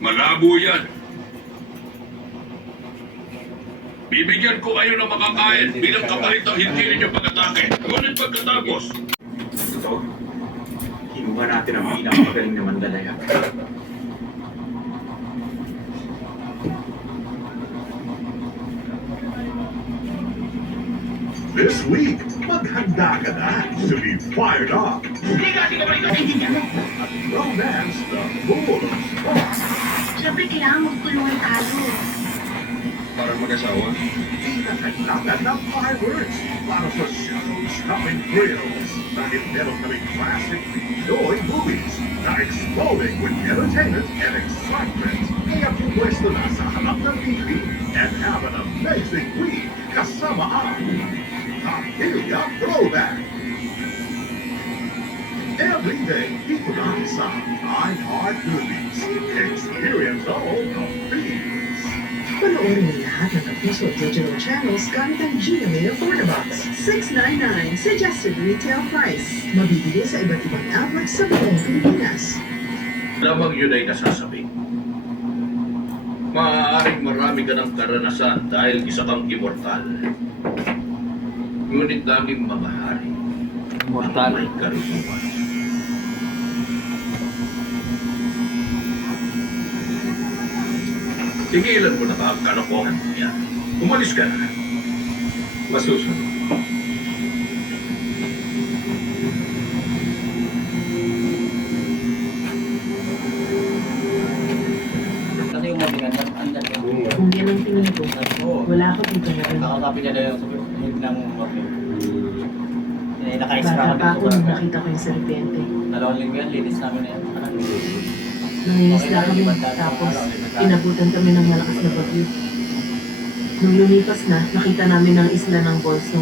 Malabo yan. Bibigyan ko kayo ng makakain bilang kapalit ng hindi ninyo pag-atake. Ngunit pagkatapos, Ito, kinuha natin ang pinakamagaling na mandalaya. This week, maghanda ka na to be fired up. At romance the full of sparks. Siyempre, kailangan magkulungan tayo. para mag-asawa, Di na kailangan ng fireworks para sa show-stopping thrills dahil meron kaming classic Pinoy movies na exploding with entertainment and excitement. Kaya pumwesto na sa harap ng TV and have an amazing week kasama ang Kapilya Throwback. Every day, dito lang sa iHeart Movies. Experience all the feels. Panoorin ang lahat ng official digital channels gamit ang GMA Affordable Box. $6.99 suggested retail price. Mabibili sa iba't ibang outlets sa buong Pilipinas. lamang yun ay nasasabi. Maaaring marami ka ng karanasan dahil isa kang immortal. Ngunit daming mga hari ang may karunungan. Tigilan mo na ba ang kalokohan mo yan? Umalis ka na. Masusunod. Kasi yung mga ganyan, andyan ka. Kung yan ang tingin ko, wala ka dito na rin. Nakakapin niya na yung sabi ng mafia. Naka-extra Bata kami pa ako sa nung nakita ko yung serpiente. dalawang linggo yan, linis namin na yan. Nanginis na kami, tapos inabutan kami ng malakas na bagyo. Nung lumipas na, nakita namin ang isla ng Bolso.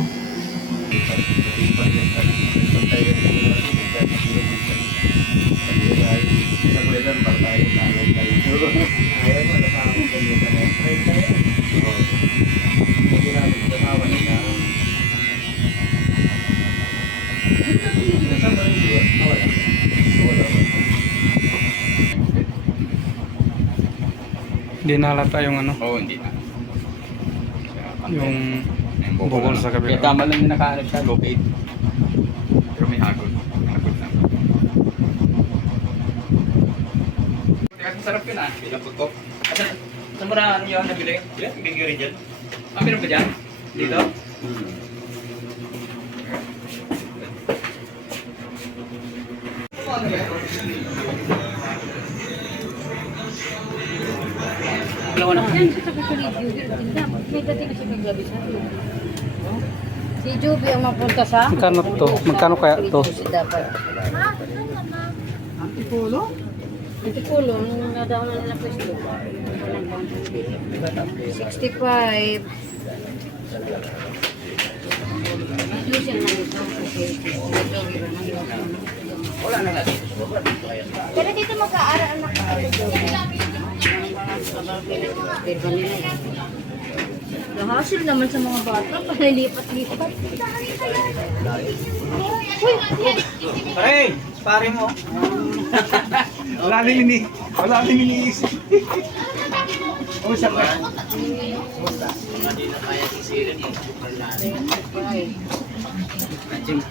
Hindi na halata yung ano, Oo, hindi na. yung bukol sa Kaya kabila. tama lang yung nakahanap siya, locate. Pero may hagod. Hagod lang. Kasi sarap yun ah. Bilang putok. Saan mo na ano yung nabili? Yeah, bigyan rin dyan. Ah, meron ba dyan? Dito? Dalawa na. Yan siya sa kasunod, Juby. May dating na siya kagabi sa si Juby ang mapunta sa... Magkano to? Magkano kaya to? Si dapat. Antipolo? Antipolo, nung nadaon na nila pwesto. 65. Lucian na dito. Wala na natin. Pero dito mag-aaral anak ko. Nahasil naman sa mga bata, panalipat-lipat. Uy! Pare! Pare mo! Wala din iniisip. O, siya ka.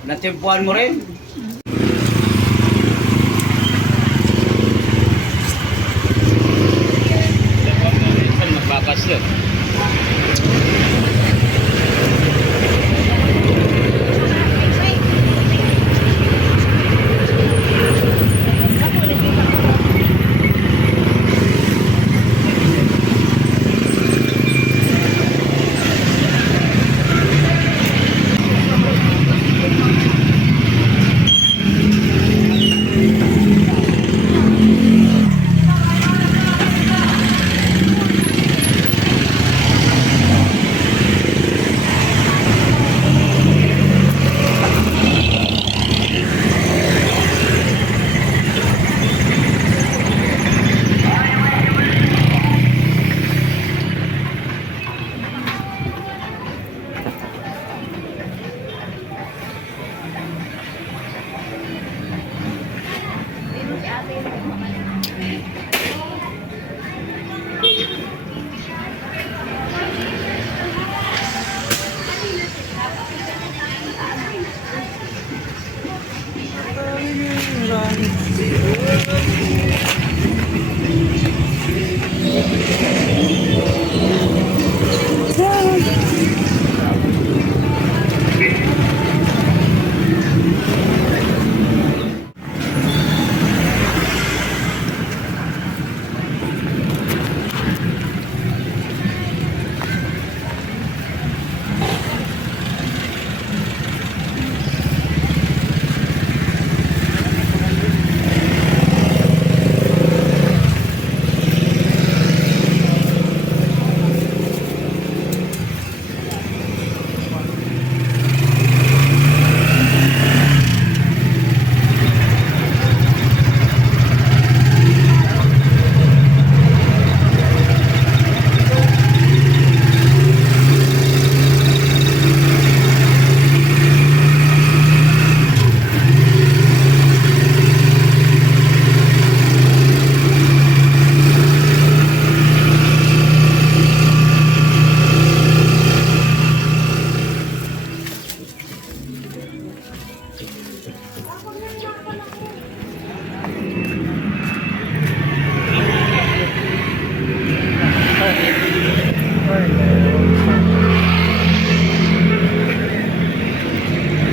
Natsimpuan mo rin? Magbakas yun.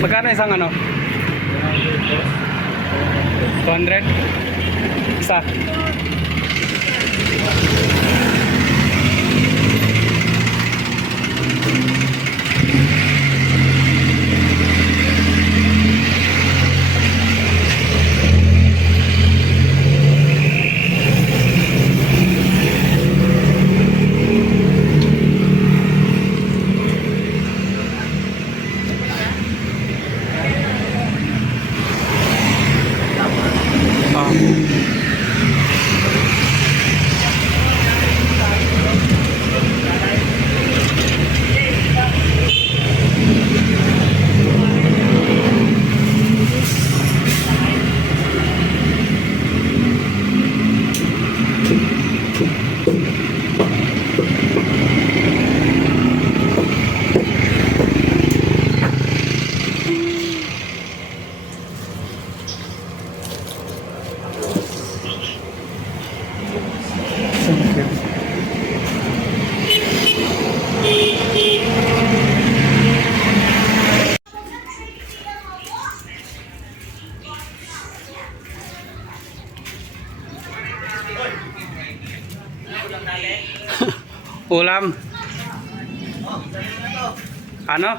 Magkano isang ano? 200? Isa. Ulam. Ano?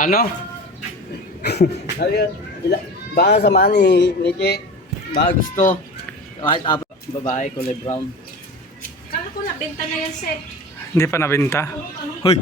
Ano? Baka samahan ni Che. Baka gusto. Kahit apat. Babae, kulay brown. Kala ko nabenta na yan, Seth. Hindi pa nabenta. Hoy.